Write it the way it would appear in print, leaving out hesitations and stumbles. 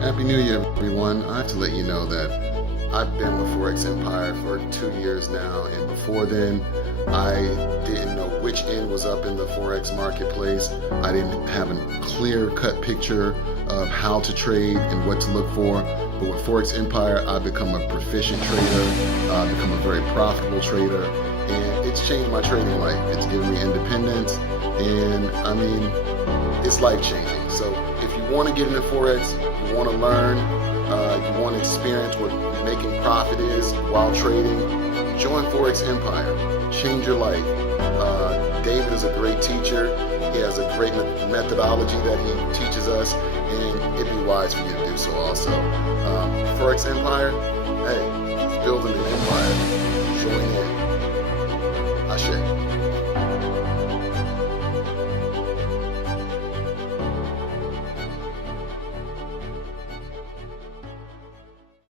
Happy New Year, everyone. I have to let you know that I've been with Forex Empire for 2 years now, and before then, I didn't know which end was up in the Forex marketplace. I didn't have a clear-cut picture of how to trade and what to look for. But with Forex Empire, I've become a proficient trader, I've become a very profitable trader, and it's changed my trading life. It's given me independence, and I mean, it's life-changing. So if you want to get into Forex, you want to learn, you want to experience what making profit is while trading, join Forex Empire. Change your life. David is a great teacher. He has a great methodology that he teaches us, and it'd be wise for you to do so also. Forex Empire,